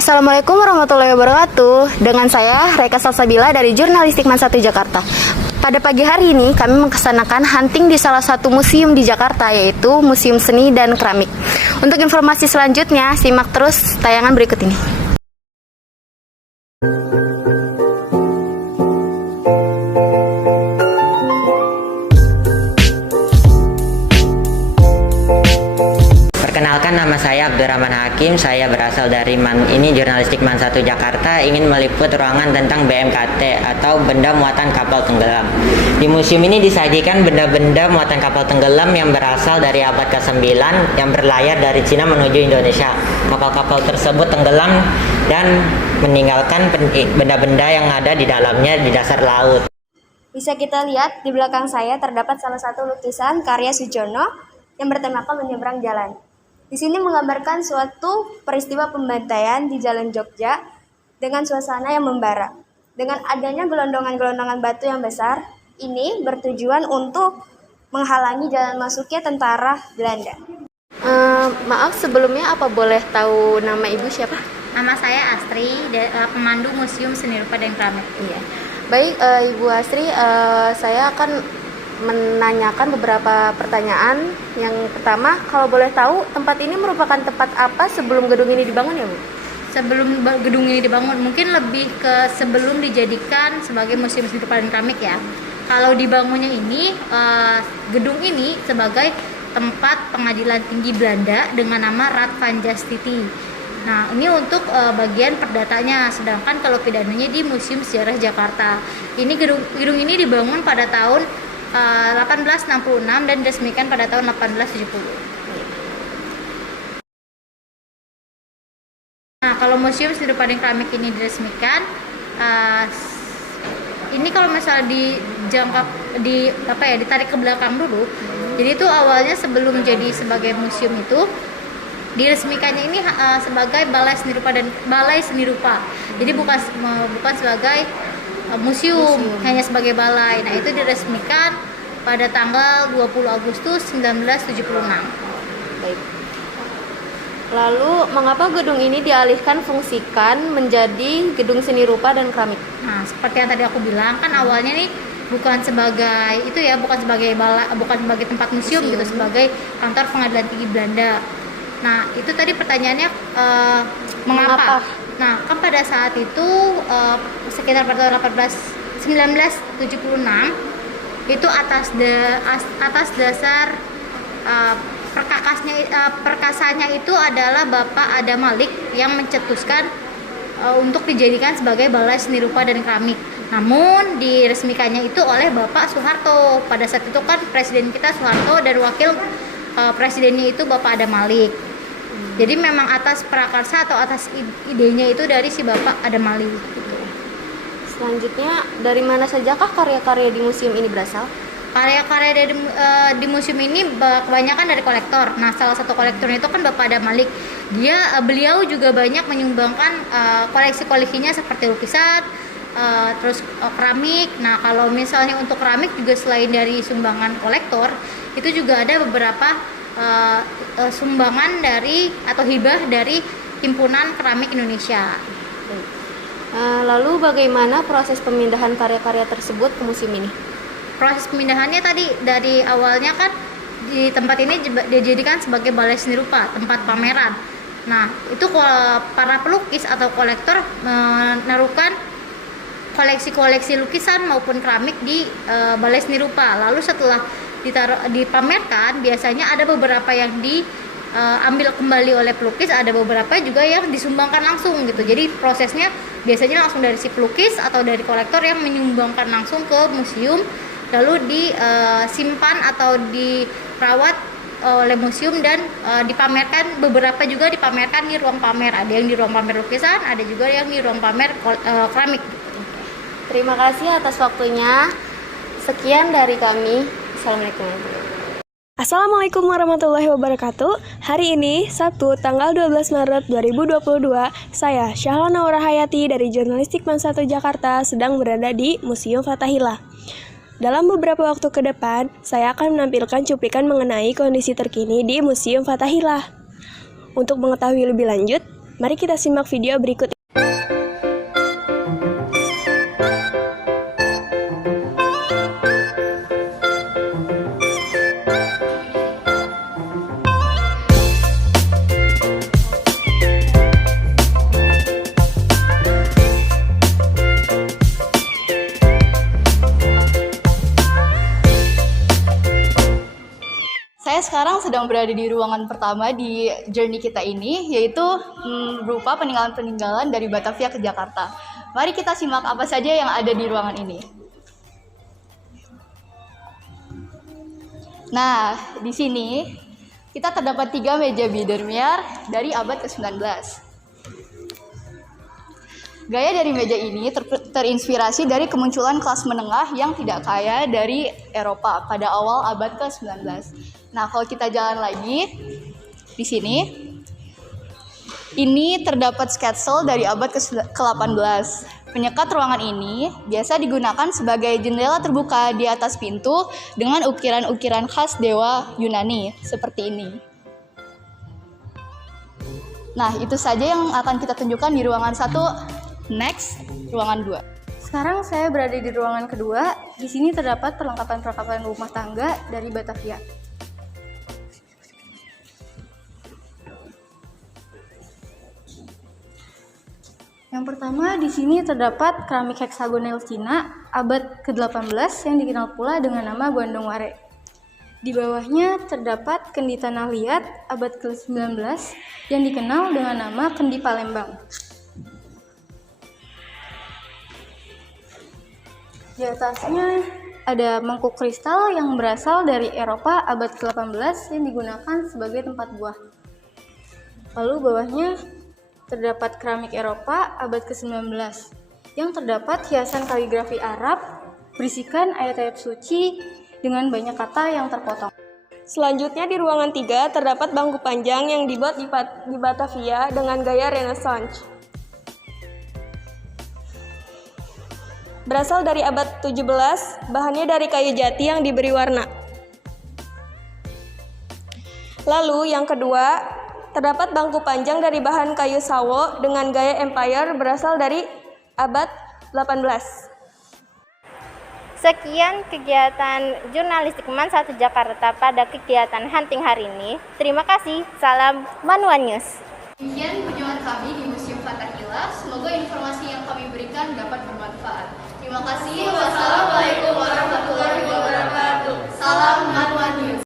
Assalamualaikum warahmatullahi wabarakatuh. Dengan saya Reka Salsabila dari Jurnalistik Man 1 Jakarta. Pada pagi hari ini kami melaksanakan hunting di salah satu museum di Jakarta, yaitu Museum Seni dan Keramik. Untuk informasi selanjutnya, simak terus tayangan berikut ini. Perkenalkan, nama saya Abdurrahman Hakim. Saya berasal dari Jurnalistik Man 1 Jakarta, ingin meliput ruangan tentang BMKT atau benda muatan kapal tenggelam. Di museum ini disajikan benda-benda muatan kapal tenggelam yang berasal dari abad ke-9 yang berlayar dari Cina menuju Indonesia. Kapal-kapal tersebut tenggelam dan meninggalkan benda-benda yang ada di dalamnya di dasar laut. Bisa kita lihat di belakang saya terdapat salah satu lukisan karya Sujono yang bertemakan menyeberang jalan. Di sini menggambarkan suatu peristiwa pembantaian di Jalan Jogja dengan suasana yang membara. Dengan adanya gelondongan-gelondongan batu yang besar, ini bertujuan untuk menghalangi jalan masuknya tentara Belanda. Maaf, sebelumnya apa boleh tahu nama ibu siapa? Nama saya Astri, pemandu Museum Seni Rupa dan Keramik. Iya. Baik, Ibu Astri, saya akan menanyakan beberapa pertanyaan. Yang pertama, kalau boleh tahu, tempat ini merupakan tempat apa sebelum gedung ini dibangun ya, Bu? Sebelum gedung ini dibangun, mungkin lebih ke sebelum dijadikan sebagai Museum Seni Rupa dan Keramik ya. Kalau dibangunnya ini, gedung ini sebagai tempat pengadilan tinggi Belanda dengan nama Raad van Justitië. Nah, ini untuk bagian perdatanya, sedangkan kalau pidananya di Museum Sejarah Jakarta. Ini gedung ini dibangun pada tahun 1866 dan diresmikan pada tahun 1870. Nah, kalau Museum Seni Rupa dan Keramik ini diresmikan, ini kalau misalnya ditarik ke belakang dulu. Jadi itu awalnya sebelum jadi sebagai museum itu diresmikannya ini sebagai Balai Seni Rupa. Jadi bukan sebagai museum, hanya sebagai balai. Nah, itu diresmikan pada tanggal 20 Agustus 1976. Baik. Lalu, mengapa gedung ini dialihkan fungsikan menjadi Gedung Seni Rupa dan Keramik? Nah, seperti yang tadi aku bilang, kan awalnya nih bukan sebagai tempat museum gitu, sebagai kantor pengadilan tinggi Belanda. Nah, itu tadi pertanyaannya mengapa? Nah, kan pada saat itu sekitar pada tahun 1976 itu atas dasar perkasanya itu adalah Bapak Adam Malik yang mencetuskan untuk dijadikan sebagai Balai Seni Rupa dan Keramik. Namun diresmikannya itu oleh Bapak Soeharto. Pada saat itu kan presiden kita Soeharto dan wakil presidennya itu Bapak Adam Malik. Jadi memang atas prakarsa atau atas idenya itu dari si Bapak Adam Malik gitu. Selanjutnya, dari mana sajakah karya-karya di museum ini berasal? Karya-karya di museum ini kebanyakan dari kolektor. Nah, salah satu kolektornya itu kan Bapak Adam Malik. Beliau juga banyak menyumbangkan koleksi-koleksinya seperti lukisan, terus keramik. Nah, kalau misalnya untuk keramik juga selain dari sumbangan kolektor, itu juga ada beberapa sumbangan atau hibah dari Himpunan Keramik Indonesia. Lalu bagaimana proses pemindahan karya-karya tersebut ke museum ini? Proses pemindahannya tadi dari awalnya kan di tempat ini dijadikan sebagai Balai Seni Rupa, tempat pameran. Nah, itu para pelukis atau kolektor menaruhkan koleksi-koleksi lukisan maupun keramik di Balai Seni Rupa. Lalu setelah dipamerkan, biasanya ada beberapa yang diambil kembali oleh pelukis, ada beberapa juga yang disumbangkan langsung gitu. Jadi prosesnya biasanya langsung dari si pelukis atau dari kolektor yang menyumbangkan langsung ke museum, lalu disimpan atau dirawat oleh museum dan dipamerkan. Beberapa juga dipamerkan di ruang pamer. Ada yang di ruang pamer lukisan, ada juga yang di ruang pamer keramik. Terima kasih atas waktunya. Sekian dari kami. Assalamualaikum warahmatullahi wabarakatuh. Hari ini, Sabtu, tanggal 12 Maret 2022, saya Syahlana Urahayati dari Jurnalistik Man 1 Jakarta sedang berada di Museum Fathahillah. Dalam beberapa waktu ke depan, saya akan menampilkan cuplikan mengenai kondisi terkini di Museum Fathahillah. Untuk mengetahui lebih lanjut, Mari kita simak video berikut. Saya sekarang sedang berada di ruangan pertama di journey kita ini, yaitu berupa peninggalan-peninggalan dari Batavia ke Jakarta. Mari kita simak apa saja yang ada di ruangan ini. Nah, di sini kita terdapat 3 meja Biedermeier dari abad ke-19. Gaya dari meja ini terinspirasi dari kemunculan kelas menengah yang tidak kaya dari Eropa pada awal abad ke-19. Nah, kalau kita jalan lagi di sini, ini terdapat sketsel dari abad ke-18. Penyekat ruangan ini biasa digunakan sebagai jendela terbuka di atas pintu dengan ukiran-ukiran khas dewa Yunani seperti ini. Nah, itu saja yang akan kita tunjukkan di ruangan 1. Next, ruangan 2. Sekarang saya berada di ruangan kedua. Di sini terdapat perlengkapan-perlengkapan rumah tangga dari Batavia. Yang pertama, di sini terdapat keramik heksagonal Cina abad ke-18 yang dikenal pula dengan nama Guandong Ware. Di bawahnya terdapat kendi tanah liat abad ke-19 yang dikenal dengan nama kendi Palembang. Di atasnya ada mangkuk kristal yang berasal dari Eropa abad ke-18 yang digunakan sebagai tempat buah. Lalu bawahnya terdapat keramik Eropa abad ke-19 yang terdapat hiasan kaligrafi Arab berisikan ayat-ayat suci dengan banyak kata yang terpotong. Selanjutnya di ruangan 3 terdapat bangku panjang yang dibuat di Batavia dengan gaya Renaissance. Berasal dari abad 17, bahannya dari kayu jati yang diberi warna. Lalu yang kedua, terdapat bangku panjang dari bahan kayu sawo dengan gaya empire berasal dari abad 18. Sekian kegiatan jurnalistik MAN 1 Jakarta pada kegiatan hunting hari ini. Terima kasih. Salam Manuan News. Demikian kunjungan kami di Museum Fathahillah. Semoga informasi yang kami berikan dapat bermanfaat. Terima kasih. Wassalamualaikum warahmatullahi wabarakatuh. Salam